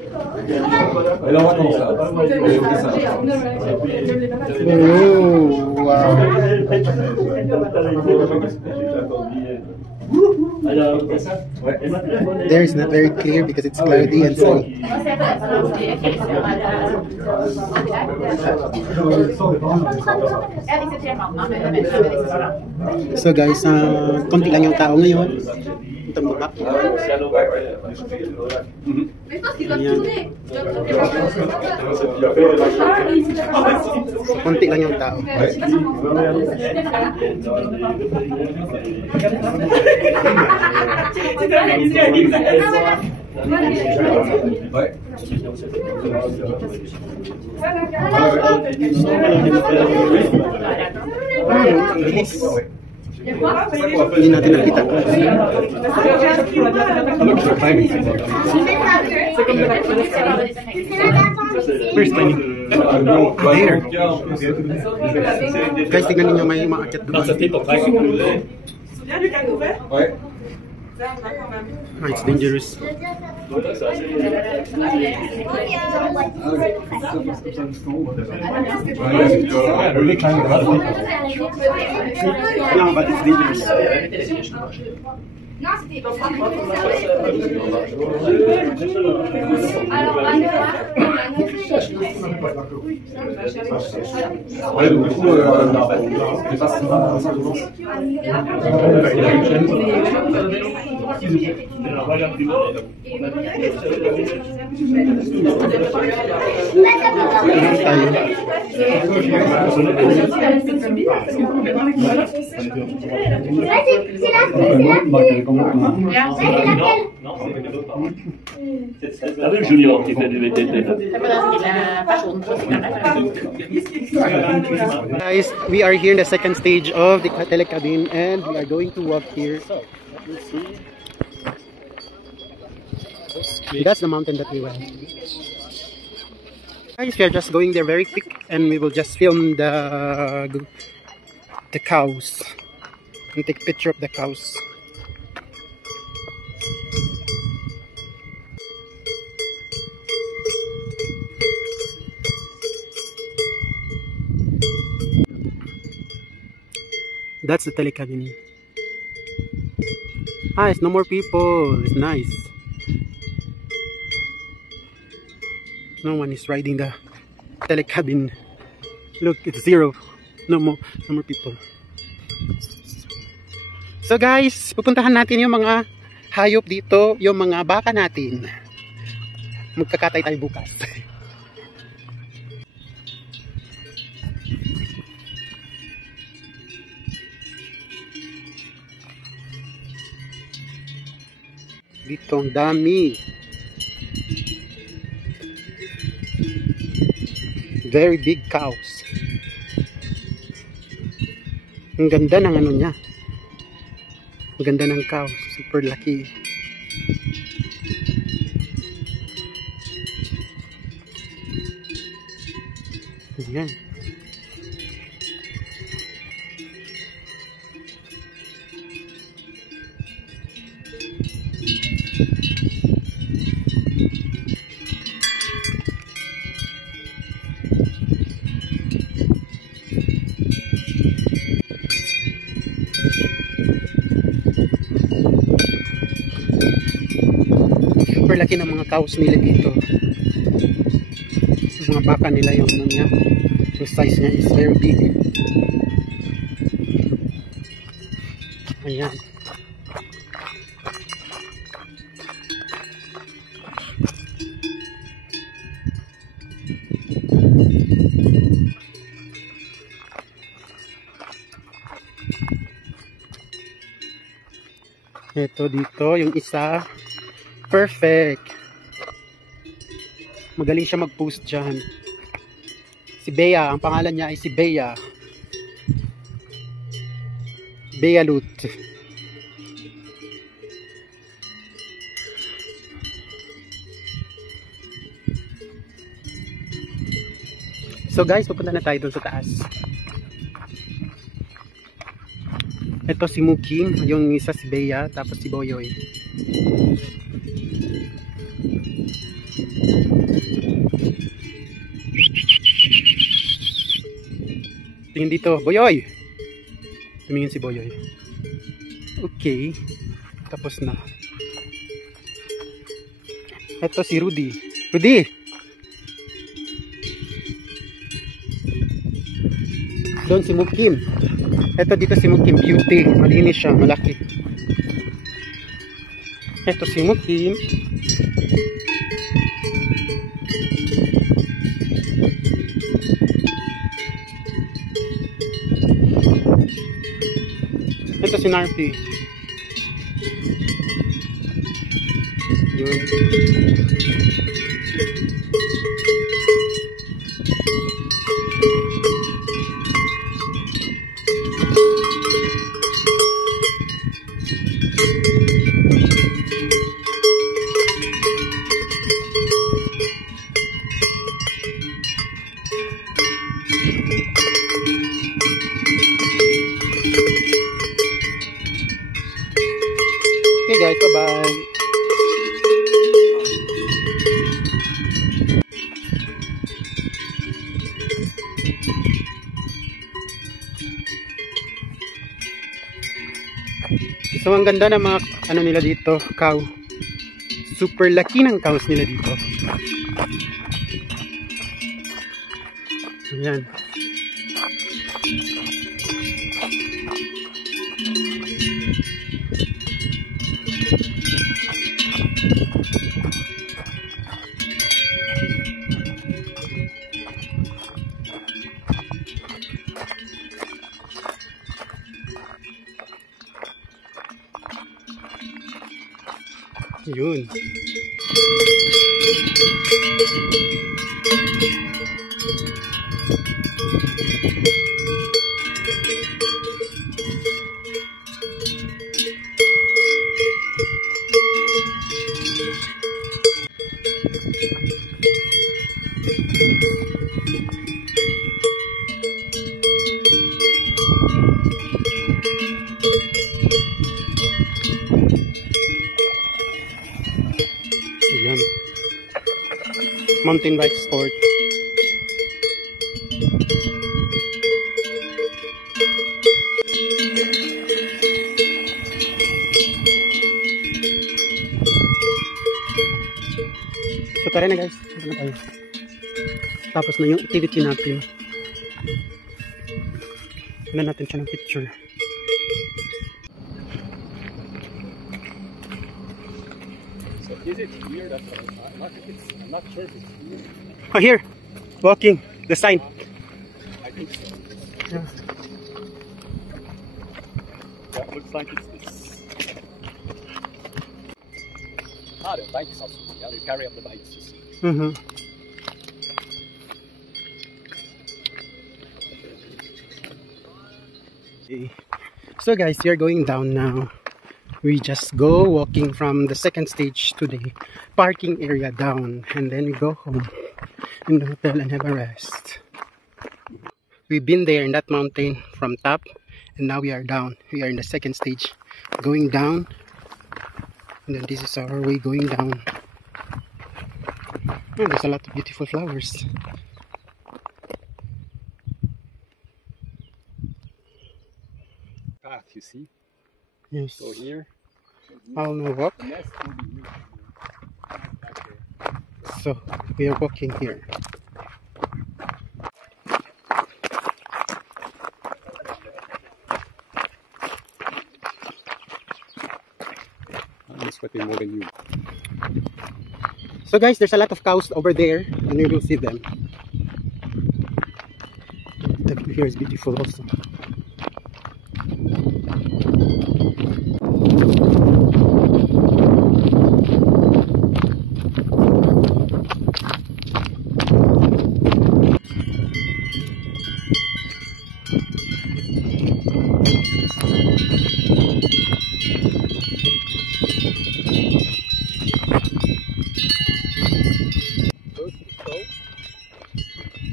Et là, on va commencer. Oh, wow. There is not very clear because it's cloudy and sunny. So guys, konti lang yung tao ngayon. Tumubak. Konti lang yung tao. Hindi natin nakita. First time. There. Guys, tingnan ninyo may maakyat doon. It's dangerous. No, but it's dangerous. Non, c'était pas ça. Ouais, donc du coup, Avec Julien qui fait du VTT. Guys, we are here in the second stage of the telecabin and we are going to walk here. That's the mountain that we went. Guys, we are just going there very quick and we will just film the cows and take a picture of the cows. That's the telecabin. Ah, it's no more people. It's nice. No one is riding the telecabin. Look, it's zero. No more people. So guys, pupuntahan natin yung mga hayop dito, yung mga baka natin. Magkakatay tayo bukas. Dito ang dami. Very big cows. Ang ganda ng ano niya. Ang ganda ng cows. Super laki. Ayan. Super laki ng mga cows nila dito. Yung mga baka nila yung ano niya. Yung size niya is very big. Ayan. Ito dito, yung isa. Perfect. Magaling siya mag-post dyan. Si Bea, ang pangalan niya ay si Bea. Bea Lut. So guys, pupunta na tayo dun sa taas. Ito si Mukim, yung isa si Bea, tapos si Boyoy. Tingin dito, Boyoy. Tumingin si Boyoy. Okay. Tapos na. Ito si Rudy. Rudy! Doon si Mukim. Ito dito si Mukim. Beauty. Malinis siya. Malaki. Ito si Mukim. Ito si Narpi. Yun. Okay guys, bye-bye. So ang ganda ng mga ano nila dito, cow. Super laki ng cows nila dito. Ayan. Yun. Ayan. Mountain bike sport. So tara na guys. Tapos na yung activity natin. Tignan natin siya ng picture. Is it here? That's what I'm not sure if it's here. Oh, here. Walking. The sign. I think so. Yeah. Yeah, it looks like it's the bikes also. Yeah, they carry up the bikes. Mm-hmm. Okay. So guys, we are going down now. We just go walking from the second stage to the parking area down, and then we go home in the hotel and have a rest. We've been there in that mountain from top, and now we are down. We are in the second stage going down, and then this is our way going down. Oh, there's a lot of beautiful flowers. Path, you see? Yes. So here, I'll now walk. the nest will be back there. So we are walking here. I'm sweating more than you. So guys, there's a lot of cows over there, and you will see them. The view here is beautiful also.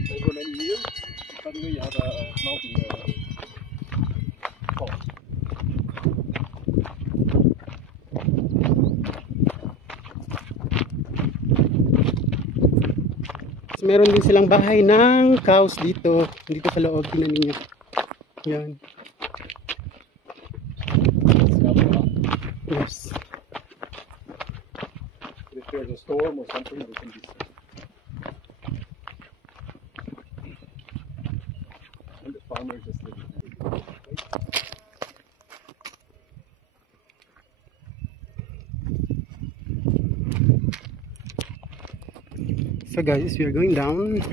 Over many years, suddenly you have a mountain Meron din silang bahay ng cows dito. Dito sa loob, tingnan ninyo. Yan. Yes. If there's a storm or something, we can be safe. And the farmer just living there. So guys, we are going down.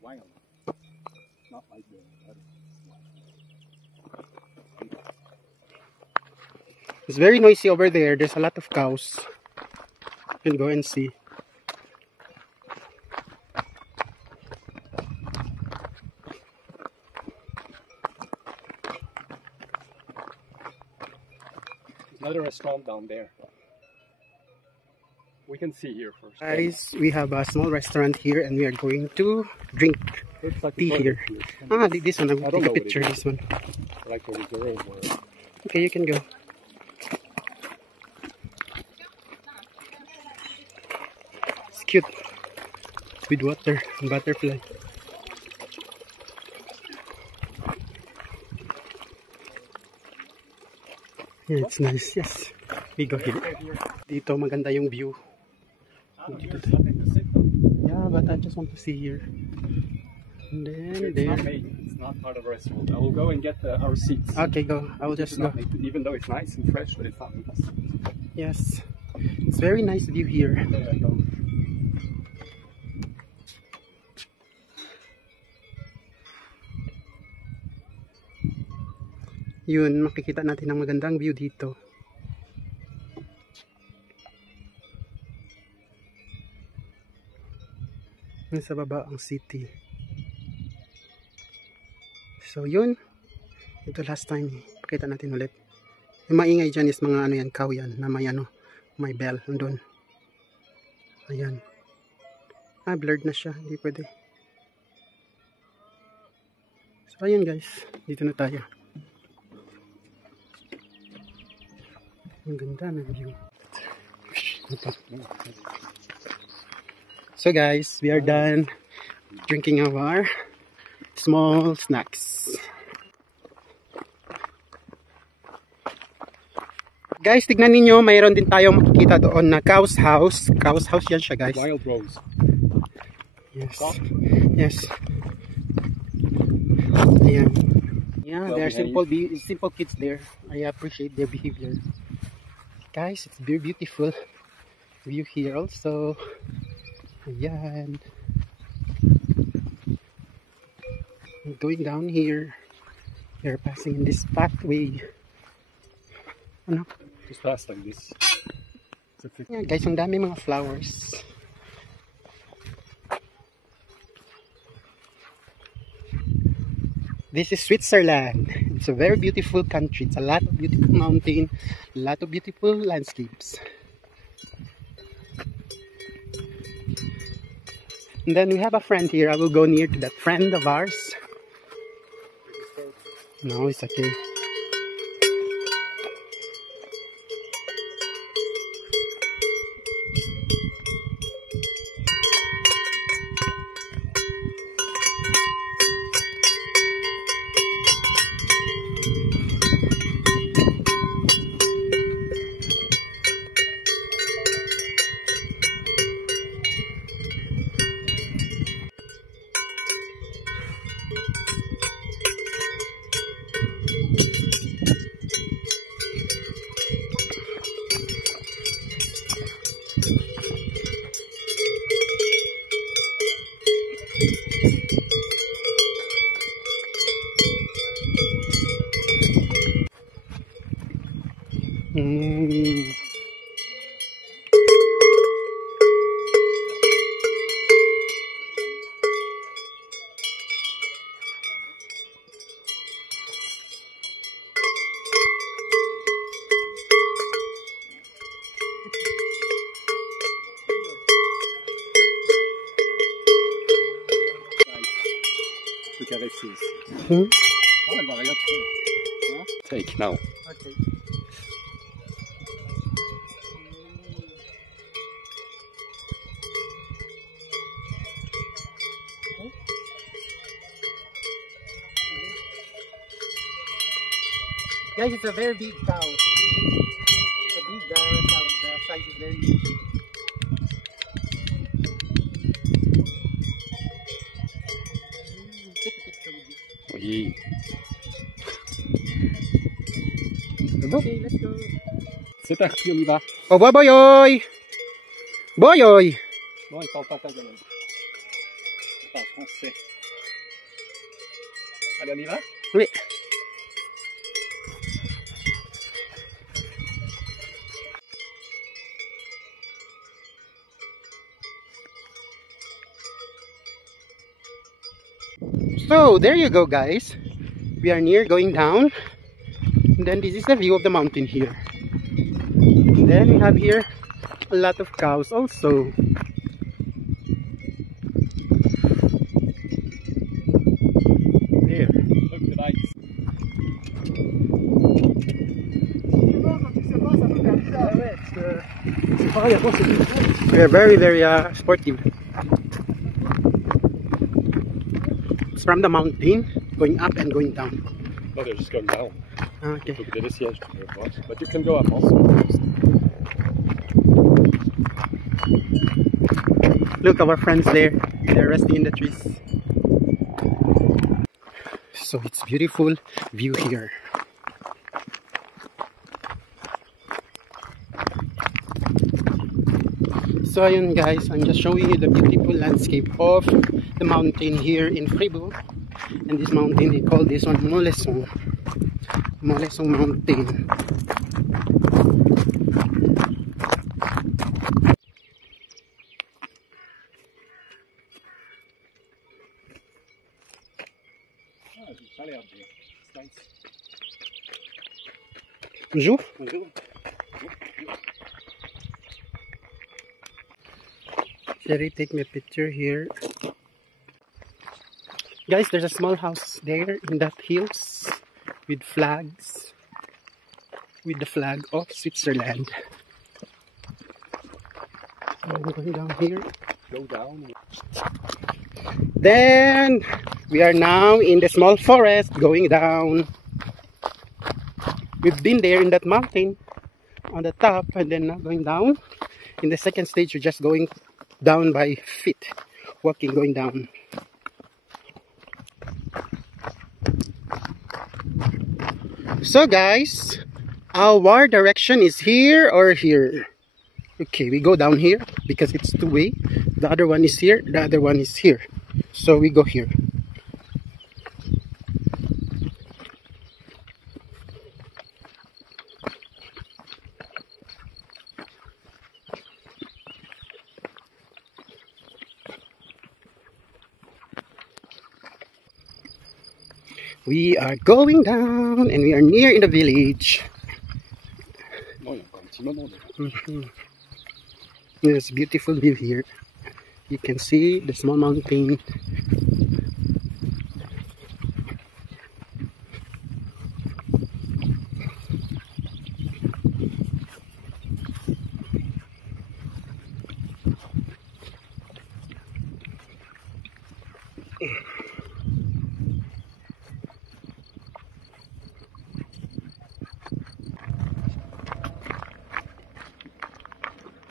Wild. Not like the other. It's very noisy over there. There's a lot of cows. You can go and see. There's another restaurant down there. We can see here first. Guys, we have a small restaurant here and we are going to drink Looks like tea a here. Ah, this one. I will take a picture. This one. Like a reserve or... Okay, you can go. It's cute. With water and butterfly. Yeah, it's nice. Yes. We go here. Dito maganda yung view. There's nothing to sit on. Yeah, but I just want to see here. And then It's not made. It's not part of a restaurant. I will go and get our seats. Okay, go. I will It's just go. not made, even though it's nice and fresh, but it's not with us. Yes. It's very nice view here. There I go. Yun, makikita natin ang magandang view dito. Sa baba ang city. So yun, ito last time, pakita natin ulit. Yung maingay dyan is mga ano yan, cow yan, na may ano, may bell, nandun. Ayan. Ah, blurred na siya, hindi pwede. So ayun guys, dito na tayo. Ang ganda ng view. So guys, we are done drinking our small snacks. Guys, tignan ninyo, mayroon din tayong makikita doon na cow's house. Cow's house yan siya guys. Wild rose. Yes. Yes. Ayan. Yeah, there are simple kids there. I appreciate their behavior. Guys, it's very beautiful view here also. Ayan. Going down here. We are passing in this pathway. Ano? Just fast like this. Yeah, guys, ang dami mga flowers. This is Switzerland. It's a very beautiful country. It's a lot of beautiful mountain, a lot of beautiful landscapes. And then we have a friend here. I will go near to that friend of ours. No, it's okay. Look at this. Hmm? Take now. Okay. Guys, it's a very big cow. It's a big cow. The size is very big. Take a picture with you. Oui. Okay, let's go. C'est parti, on y va. Au revoir, boyoy! Boyoy! Non, il parle pas ta gueule. Il parle français. Allez, on y va? Oui. So there you go, guys. We are near going down. And then this is the view of the mountain here. And then we have here a lot of cows also. There. Look at the lights. We are very, very sportive. It's from the mountain, going up and going down. No, they're just going down. Okay. Look at the siège. But you can go up also. Look, our friends there. They're resting in the trees. So it's beautiful view here. So ayun guys, I'm just showing you the beautiful landscape of the mountain here in Fribourg. And this mountain, they call this one Montesson. Montesson Mountain. Bonjour. Bonjour. Sherry, take me a picture here. Guys, there's a small house there in that hills with flags. With the flag of Switzerland. So I'm going down here. Go down. Then we are now in the small forest going down. We've been there in that mountain on the top, and then now going down. In the second stage, we're just going down by feet, walking, going down. So guys, our direction is here or here. Okay, we go down here because it's two-way. The other one is here, the other one is here. So we go here. We are going down and we are near in the village. There's a beautiful view here. You can see the small mountain.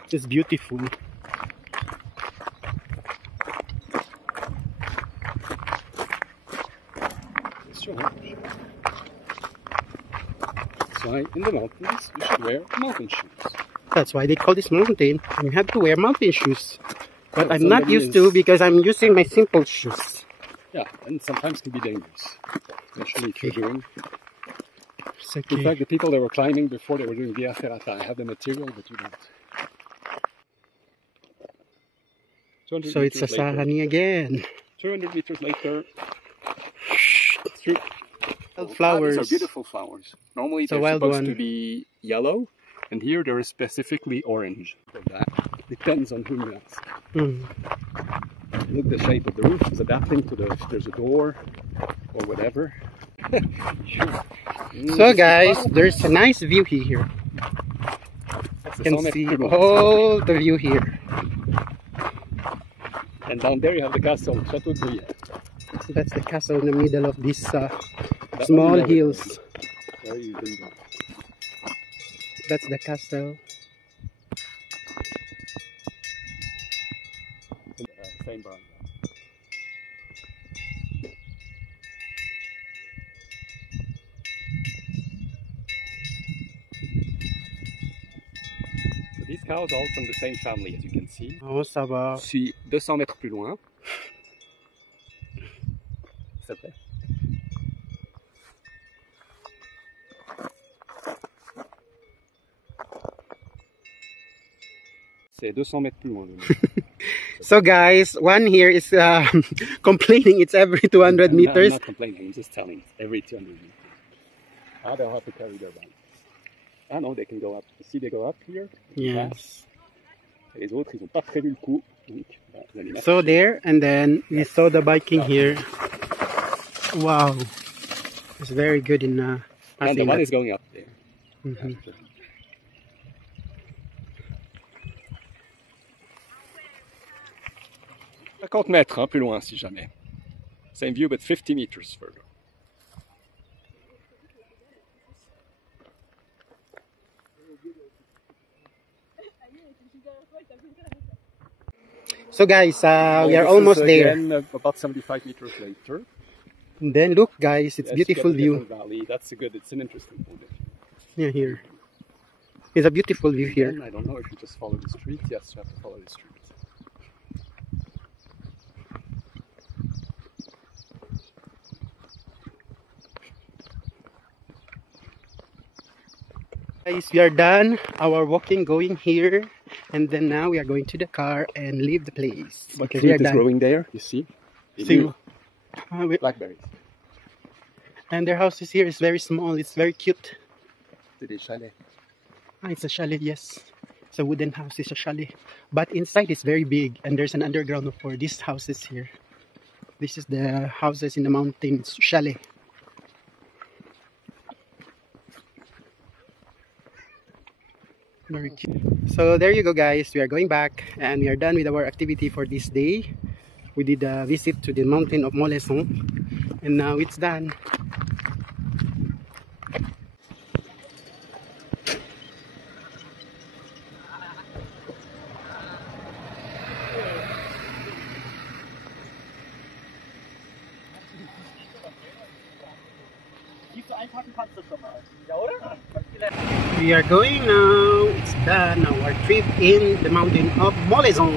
It's beautiful. Sure. That's why in the mountains you should wear mountain shoes. That's why they call this mountain. You have to wear mountain shoes. But Yeah, I'm not used to because I'm using my simple shoes. Yeah, and sometimes can be dangerous. Especially if you're doing. It's In okay. fact, the people that were climbing before they were doing Via Ferrata have the material, but you don't. 200 So it's meters later- Sasahani again. 200 meters later. Flowers. These are beautiful flowers. Normally It's a they're wild supposed one. to be yellow, and here they're specifically orange. So that depends on who you ask. Mm. Look, the shape of the roof is adapting to the, if there's a door or whatever. Sure. So guys, there's a nice view here. That's You the can Sommet see Primus. all the view here. And down there you have the castle, Château de Gruyère. That's the castle in the middle of these That small one we never hills. been. There you've been there. That's the castle. Same barn. So these cows are all from the same family, as you can see. Oh, ça va. Je suis 200 mètres plus loin. C'est vrai. C'est 200 mètres plus loin. So guys, one here is complaining it's every 200 meters. I'm not complaining, I'm just telling. Every 200 meters. Ah, they'll have to carry their bags. Ah non, they can go up. You see, they go up here. Yes. Et les autres, ils n'ont pas prévu le coup. Donc, vous allez So there, and then we saw the biking here. Wow. It's very good in and the one is going up there. Mm-hmm. 50 mètres, hein, plus loin si jamais. Same view, but 50 meters further. So guys, we are almost there. Again, about 75 meters later. And then look guys, it's Yes, beautiful you get a view. different valley. That's a good, it's an interesting point. Yeah, here. It's a beautiful view here. Again, I don't know if you just follow the street. Yes, you have to follow the street. Guys, we are done our walking going here, and then now we are going to the car and leave the place. What because fruit we are is done. growing there? You see? See, Blackberries. and their houses here is very small. It's very cute. C'est des chalets. Ah, it's a chalet, yes. It's a wooden house. It's a chalet, but inside it's very big, and there's an underground for these houses here. This is the houses in the mountains chalet. Very cute. So there you go guys, we are going back and we are done with our activity for this day. We did a visit to the mountain of Moleson and now it's done. We are going now. It's done our trip in the mountain of Moleson.